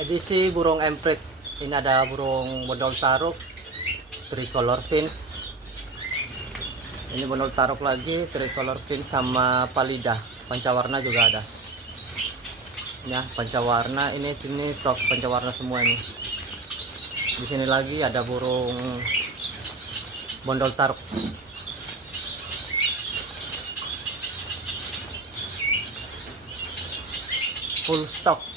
Edisi burung emprit. Ini ada burung bondol taruk, tricolor fins. Ini bondol taruk lagi, tricolor fins sama palida. Pancawarna juga ada. Ya, pancawarna. Ini sini stok pancawarna semua ini. Di sini lagi ada burung bondol taruk. Full stock.